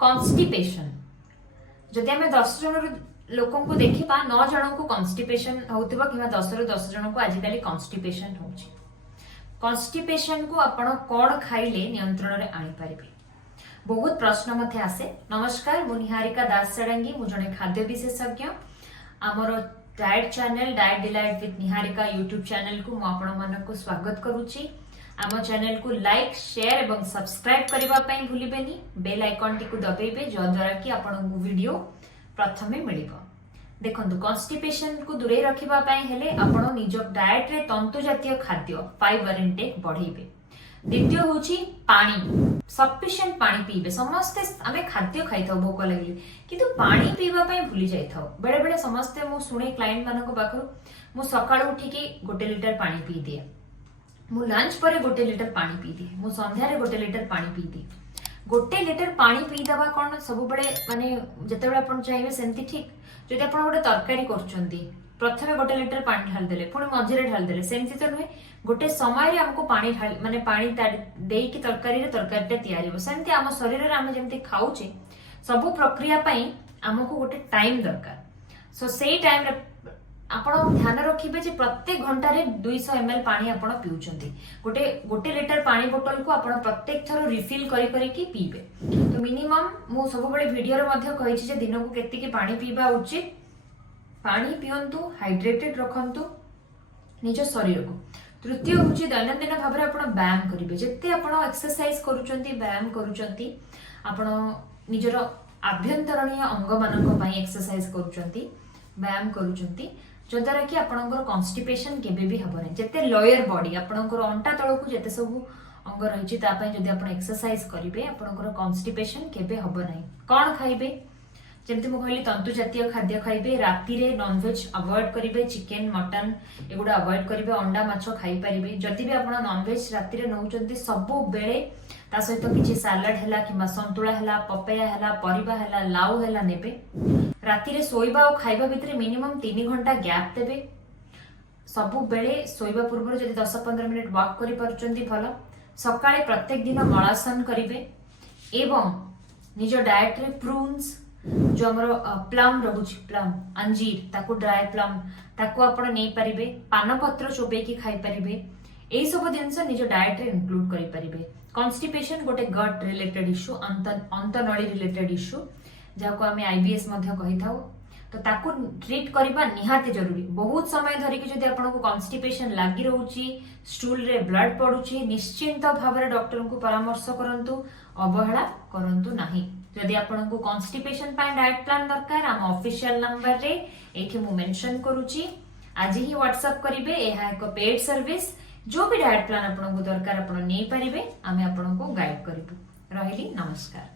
Constipation जदि आम 10 जन लोक को देखा 9 जन को कॉन्स्टिपेशन होउथिबा कि 10 रु 10 जन को आजिकली कॉन्स्टिपेशन होउछि। कॉन्स्टिपेशन को आपण कौन खाइले नियंत्रण रे आनी पारिबे बहुत प्रश्न मथे आसे। नमस्कार मु निहारिका दास चड़ंगी मु जने खाद्य विशेषज्ञ आमर diet channel diet delight with Niharika YouTube channel को मु आपण मानको स्वागत करूची। आम चैनल को लाइक शेयर एवं सब्सक्राइब करबा पई भूलिबेनी बेल आइकन टी को दबेबे जो द्वारा कि आपन वीडियो प्रथमे मिलिबो। देखंतु कॉन्स्टिपेशन को दूरे रखिबा पई हेले आपण निज डाएट रे तंतु जातीय खाद्य फाइबर इनटेक बढ़ेबे। द्वितीय होची पानी सफिशिएंट पानी पीबे। समस्ते आमे खाद्य खाइ थाउ भोक लागली किंतु पानी पीबा पई भूली जाय थाउ। बेले बेले समस्ते मु सुने क्लाइंट मानको पाखरु मु सकाळ उठी के 1 लीटर पानी पी दिए, मु लंच पर 1 लीटर पानी पी दिए, मु संध्या रे 1 लीटर पानी पी दिए। 1 लीटर पानी पी दबा कोन सब बडे माने जतेबेले आपण चाहिबे सेंती ठीक। जदि आपण गोटे तरकारी करछंती प्रथमे 1 लीटर पानी ढाल देले पुणी मझिरे ढाल देले सेंती तो नुहे। गोटे समय रे हमको पानी ढाल माने पानी देई की तरकारीटा तयारी हो सेंती आम शरीर रे हम जेमती खाउचे सब प्रक्रिया पई हमको गोटे टाइम दरकार। सो सेई टाइम रे आपण ध्यान रखिबे जे प्रत्येक घंटा रे 200 ml पानी आपण पिउचंती। गोटे लीटर पानी बोतल को आपण प्रत्येक थरो रिफिल करी की पीबे। तो मिनिमम मु सब बडे वीडियो रे मध्ये कहिछि जे दिन को केति के पानी पीबा उचित। पानी पियंतु हाइड्रेटेड रखंतु निज शरीर को। तृतीय होची दैनंदिन भाव में आपण व्यायाम करिवे। जत्ते आपण एक्सरसाइज करूचंती व्यायाम करूचंती आपण निजर आभ्यंतरणीय अंग मानक पई एक्सरसाइज करूचंती व्यायाम करूचंती जो द्वारा कि आपनकर कॉन्स्टिपेशन केबे भी हबो नै। जत्ते लोअर बॉडी आपनकर अंटा तळकु जत्ते सब अंग रहिछि ता पई जदि आपण एक्सरसाइज करिवे आपनकर कॉन्स्टिपेशन केबे हबो नै। कोन खाइबे जेमती मु कहली तंतु जातीय खाद्य खाइबे। राति रे नॉन वेज अवॉइड करिवे, चिकन मटन एगुडा अवॉइड करिवे, अंडा माछ खाइ परिबे। जदि भी आपण नॉन वेज राति रे नउचंती सब बेले ता सहित किछि सलाड हैला किबा संतुला हैला पपया हैला परिबा हैला लाउ हैला नेबे। राति रे सोइबा और खाइबा भितरे मिनिमम 3 घंटा गैप देबे। सब बेले सोइबा पूर्व जदि 10-15 मिनिट वॉक करि परचंती भलो। सकाळे प्रत्येक दिन मलासन करिवे एवं निज डाएट रे प्रून्स जो हमरो प्लम रहुछि प्लम अंजीर ताको ड्राई प्लम ताको आपण नै परिबे। पान पत्र चोबे की खाइ परिबे। एई सब जिंस निज डाएट रे इंक्लूड करि परिबे। कॉन्स्टिपेशन गोटे गट रिलेटेड इश्यू अंतनळी रिलेटेड इश्यू जाको आमे आईबीएस मध्ये कहि थाउ। तो ताको ट्रीट करबा निहाते जरूरी। बहुत समय धरि कि जदि आपन को कॉन्स्टिपेशन लागि रहउछि स्टूल रे ब्लड पडुछि निश्चिंत भाबरे डॉक्टर को परामर्श करंतु अवहेला करंतु नाही। जदि आपन को कॉन्स्टिपेशन पाए डाइट प्लान दरकार हम ऑफिशियल नंबर रे एठी मु मेंशन करूची। आज ही व्हाट्सएप करिवे। एहा एक पेड सर्विस जो भी डाइट प्लान आपन को दरकार आपन नै परिबे आमे आपन को गाइड करिबु। रहिली नमस्कार।